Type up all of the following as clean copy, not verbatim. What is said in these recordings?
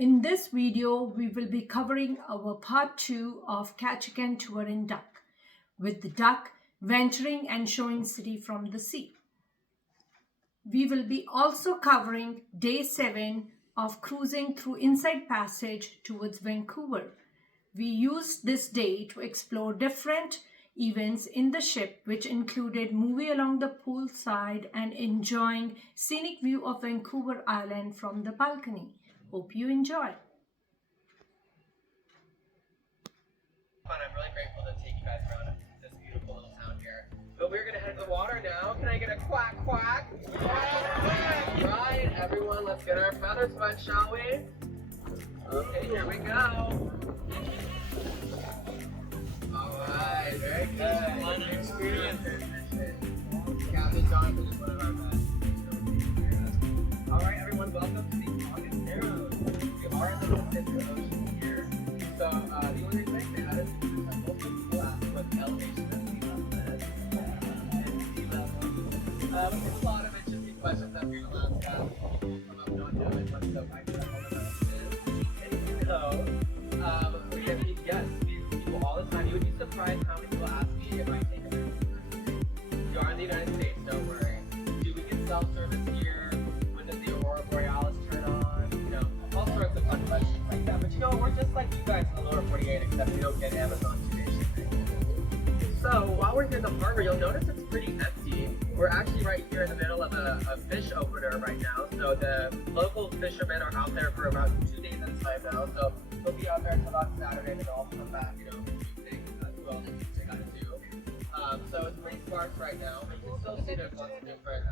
In this video, we will be covering our part 2 of Ketchikan tour in duck, with the duck venturing and showing city from the sea. We will be also covering day 7 of cruising through Inside Passage towards Vancouver. We used this day to explore different events in the ship, which included movie along the poolside and enjoying scenic view of Vancouver Island from the balcony. Hope you enjoy. I'm really grateful to take you guys around this beautiful little town here. But we're gonna head to the water now. Can I get a quack quack? Yeah! Right, everyone, let's get our feathers wet, shall we? Okay, here we go. Alright, very good. Fun experience. Captain Jonathan is one of our best. Alright, everyone, welcome to the August Arrows. We are in the Pacific Ocean here. So, the only reason I say that is because I'm most people ask what the elevation of sea level is and sea level. A lot of it's just these questions that we're going to ask from up not knowing what the right level is. And so, we get these people all the time. You would be surprised how many people ask me if I take a university. You are in the United States, don't worry. Do we get self-service here? When does the Aurora Borealis turn on? You know, all sorts of fun questions like that. But you know, we're just like you guys in the lower 48, except we don't get Amazon 2-day shipping. So while we're here in the harbor, you'll notice it's pretty empty. We're actually right here in the middle of a fish opener right now. So the local fishermen are out there for about 2 days at a time now. So they'll be out there until about Saturday, and they'll all come back, you know, Tuesday, do all the things they gotta do. So it's pretty sparse right now, but you can still see there's lots of different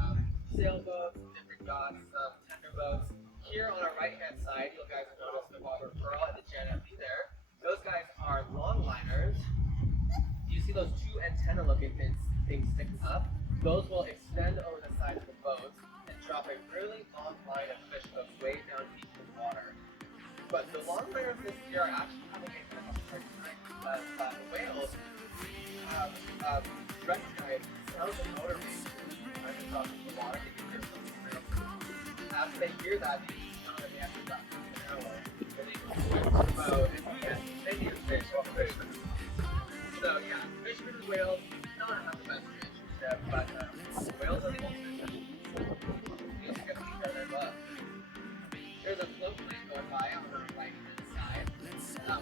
sailboats, different yachts, tender boats. Here on our right-hand side, you guys will notice the Robert Pearl and the Jan FB there. Those guys are longliners. You see those two antenna-looking things sticking up? Those will extend over the sides of the boats and drop a really long line of fish hooks way down deep in the water. But the longliners this year are actually having a bit of a hard time because the whales recognize sounds of motor racing trying to cross the water. They can hear something real. As they hear that, they know that they have to stop an hour. And they can swim to the boat and get many fish off fishermen. So yeah, fishermen and whales don't have the best relationship, but whales are the ultimate fish. You just get to each other love. There's a float plane going by on the right hand side.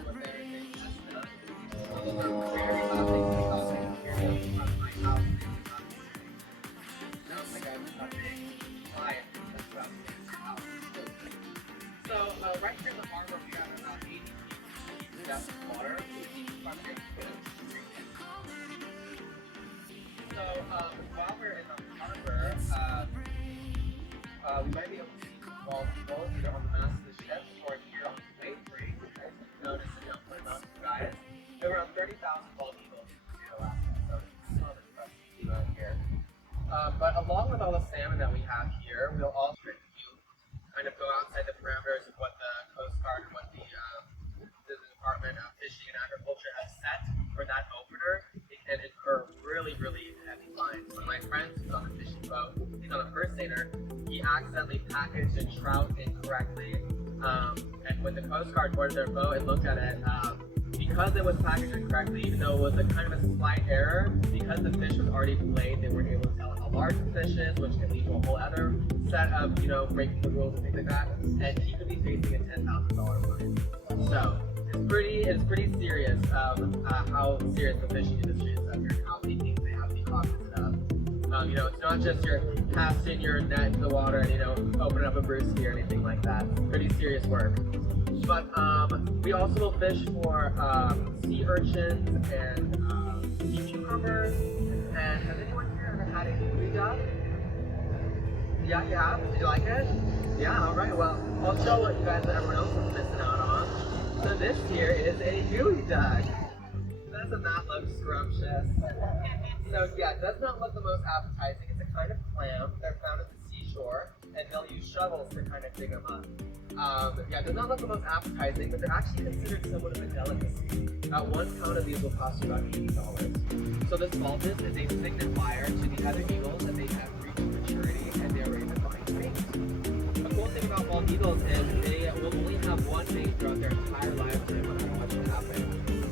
With everything just done. Those are very loud things to talk to. Hear them from my house. Sounds like I'm a big client that's about to get into house. So right here in the harbor we have about 80 feet depth of water. So while we're in the harbor, we might be able to see bald eagles either on the mast of the ship or here on the plate tree. As you can notice in the upper mountain guys, there are around 30,000 bald eagles in Alaska, so it's not impressive to see around here. But along with all the salmon that we have here, we'll also kind of go outside the parameters of what the Coast Guard and what the Department of Fishing and Agriculture has set for that opener. It can incur really, really heavy fines. One of my friends who's on a fishing boat, he's on a first stainer, he accidentally packaged a trout incorrectly. And when the Coast Guard boarded their boat and looked at it, because it was packaged incorrectly, even though it was a kind of a slight error, because the fish was already filleted, they weren't able to tell how large the fish is, which can lead to a whole other set of, you know, breaking the rules and things like that. And he could be facing a $10,000 fine. So it's pretty serious how serious the fishing industry is out here and how many things they have to be cognizant of. You know, it's not just you're casting your net into the water and, you know, opening up a brewski or anything like that. It's pretty serious work. But we also will fish for sea urchins and sea cucumbers. And has anyone here ever had a gooey duck? Yeah, you have? Did you like it? Yeah, alright, well, I'll show what you guys and everyone else is missing out on. So this here is a gooey duck. Doesn't that look scrumptious? So yeah, it does not look the most appetizing. It's a kind of clam. They're found at the seashore, and they'll use shovels to kind of dig them up. Yeah, it does not look the most appetizing, but they're actually considered somewhat of a delicacy. 1 pound of these will cost you about $80. So this baldness is a signifier to the other eagles that they have reached maturity and they are ready to find mates. The cool thing about bald eagles is they will only have have one mate throughout their entire lifetime, no matter what should happen.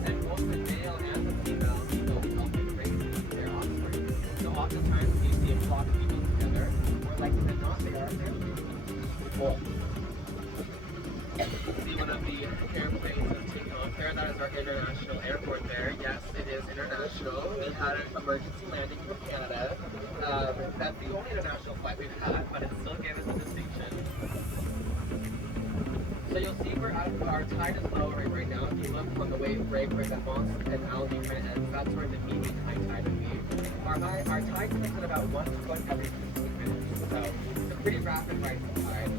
And both the male and the female eagles help in raising their offspring. So oftentimes when you see a flock of eagles together, more likely than not, they are family. Cool. See one of the airplanes that's taken off there. That is our international airport there. Yes, it is international. We had an emergency landing from Canada. That's the only international flight we've had, but it still gave us a distinction. So you'll see our tide is low right now. If you look on the wave break where the moss and algae kind of ends, that's where the median high tide would be. Our tide comes at about 1 foot every 15 minutes. So it's a pretty rapid rise in tide.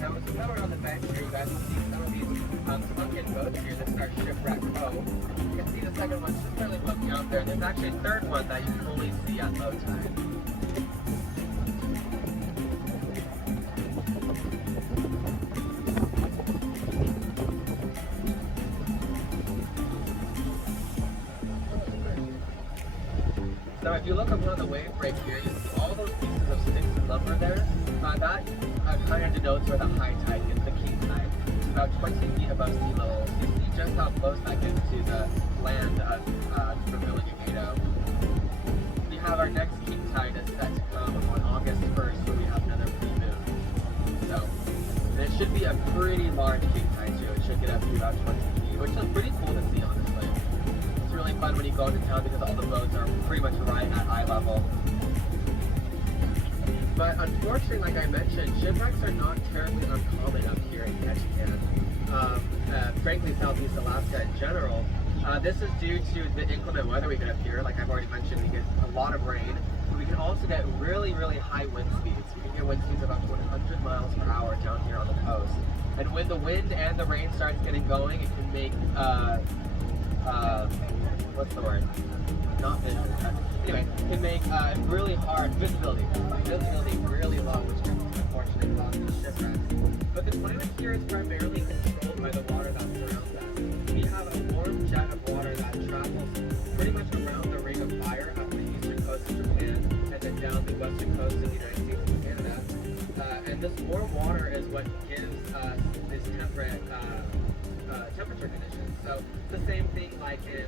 Now, as we come around the bench here, you guys will see some of these sunken boats here. This is our shipwreck boat. You can see the second one's just barely looking out there. There's actually a third one that you can only see at low tide. Now, if you look up one of the wave break here, you see all those pieces of sticks and lumber there. That kind of denotes where the high tide is, the king tide. It's about 20 feet above sea level. So you see just how close that gets to the land of the village of Gato. We have our next king tide that's set to come on August 1st, where we have another full moon. So, and it should be a pretty large king tide too. It should get up to about 20 feet, which is pretty cool to see, honestly. It's really fun when you go into town because all the boats are pretty much right at eye level. But unfortunately, like I mentioned, shipwrecks are not terribly uncommon up here in Ketchikan. Frankly, Southeast Alaska in general. This is due to the inclement weather we get up here. Like I've already mentioned, we get a lot of rain. But we can also get really, really high wind speeds. We can get wind speeds of up to 100 miles per hour down here on the coast. And when the wind and the rain starts getting going, it can make, what's the word? Not vision. Anyway, it can make really hard visibility really low, which is unfortunate about these shipwrecks. But the climate here is primarily controlled by the water that surrounds us. We have a warm jet of water that travels pretty much around the Ring of Fire up the eastern coast of Japan and then down the western coast of the United States and Canada. And this warm water is what gives us this temperate temperature conditions. So it's the same thing like in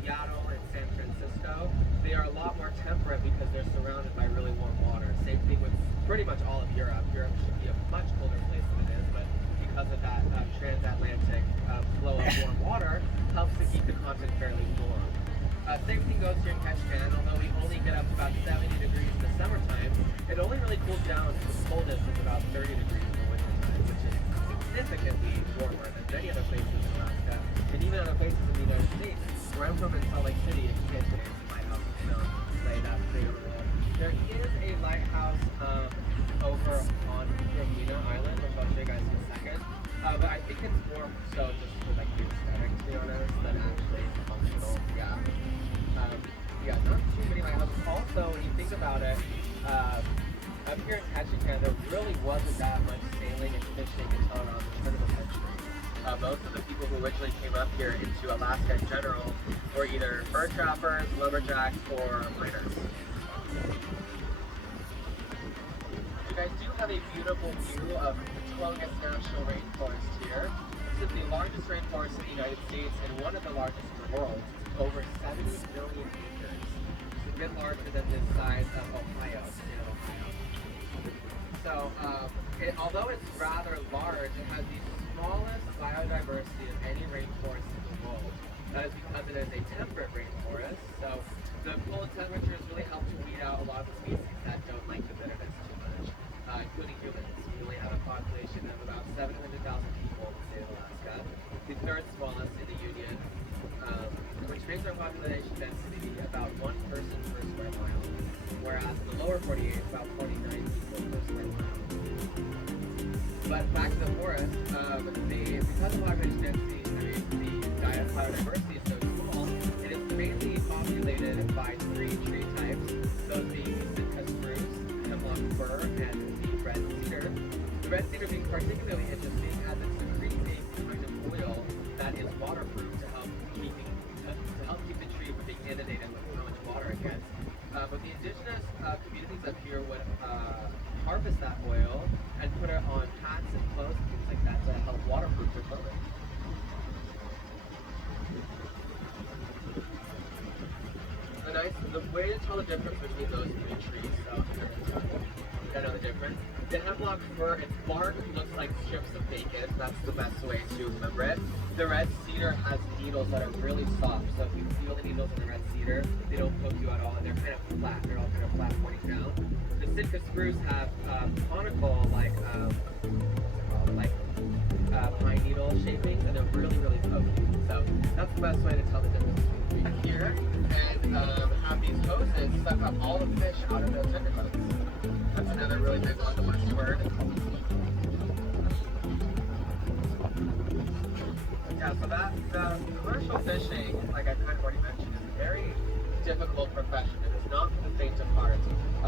Seattle and San Francisco. They are a lot more temperate because they're surrounded by really warm water. Same thing with pretty much all of Europe. Europe should be a much colder place than it is, but because of that transatlantic flow of warm water, helps to keep the continent fairly warm. Same thing goes here in Ketchikan. Although we only get up to about 70 degrees in the summertime, it only really cools down to the coldest is about 30 degrees in the wintertime, which is significantly warmer than many other places in Alaska, and even other places in the United States. Where I'm from in Salt Lake City, if you can't get into my house, you know, say that straight over there. There is a lighthouse over on Romina Island, which I'll show you guys in a second. But I think it's more so just for like the aesthetic, to be honest, than actually functional. Yeah. Not too many lighthouses. Also, when you think about it, up here in Ketchikan, there really wasn't that much sailing and fishing until around the turn of the century. Most of the people who originally came up here into Alaska in general were either fur trappers, lumberjacks, or miners. You guys do have a beautiful view of the Ketchikan National Rainforest here. This is the largest rainforest in the United States and one of the largest in the world. It's over 70 million acres. It's a bit larger than the size of Ohio, the state of Ohio. So, although it's rather large, it has the smallest biodiversity of any rainforest in the world. That is because it is a temperate rainforest, so the cold temperatures really help to weed out a lot of the species that don't like the bitterness too much, including humans. We only have a population of about 700,000 people in the state of Alaska, the third smallest in the Union, which brings our population density to about 1 person per square mile, whereas in the lower 48, it's about 49 people per square mile. But back to the forest, because the population density, the biodiversity is so small, it is mainly populated by 3 tree types, those being the Sitka spruce, hemlock fir, and the red cedar. The red cedar being particularly interesting as it's secreting a kind of oil that is waterproof to help keep the tree from being inundated with how much water it gets. But the indigenous communities up here would harvest that oil and put it on hats and clothes and things like that to help waterproof their clothing. The way to tell the difference between those three trees, so you know the difference. The hemlock fir, its bark looks like strips of bacon. That's the best way to remember it. The red cedar has needles that are really soft. So if you feel the needles in the red cedar, they don't poke you at all, and they're kind of flat. They're all kind of flat pointing down. The Sitka spruce have conical, like pine needle shapings, and they're really, really pokey. So that's the best way to tell the difference between here and have these hoses suck up all the fish out of those undercoats. That's another really big one, the mushy bird. Yeah, so the commercial fishing, like I kind of already mentioned, is a very difficult profession. It is not for the faint of heart.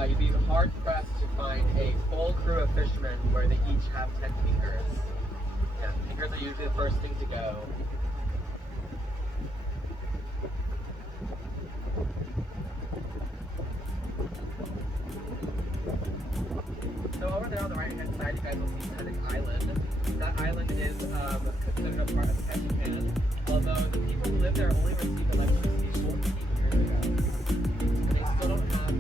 You'd be hard pressed to find a full crew of fishermen where they each have 10 fingers. Yeah, fingers are usually the first thing to go. So over there on the right-hand side, you guys will see Ketchikan Island. That island is considered a part of Ketchikan, although the people who live there only received electricity 14 years ago. And they still don't have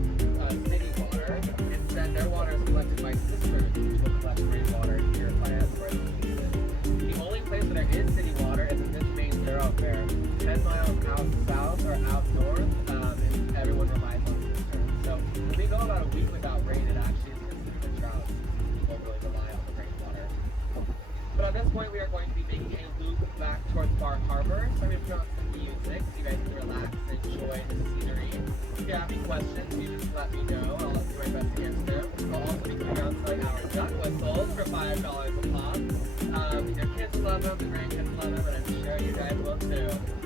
city water. Instead, their water is collected by cisterns, which will collect rainwater and purify it for the only place where there is city water is in this main thoroughfare. 10 miles out south or out north, and everyone relies on cisterns. So if we go about a week without rain, it actually is considered a drought. People really rely on the rainwater. But at this point, we are going to be making a loop back towards Bar Harbor. So I'm going to put on some music so you guys can relax and enjoy the scenery. If you have any questions, you just let me know. I'll do my best to answer them. I'll also be giving out selling our duck whistles for $5 a pop. Your kids love them, the grandkids love them, and I'm sure you guys will too.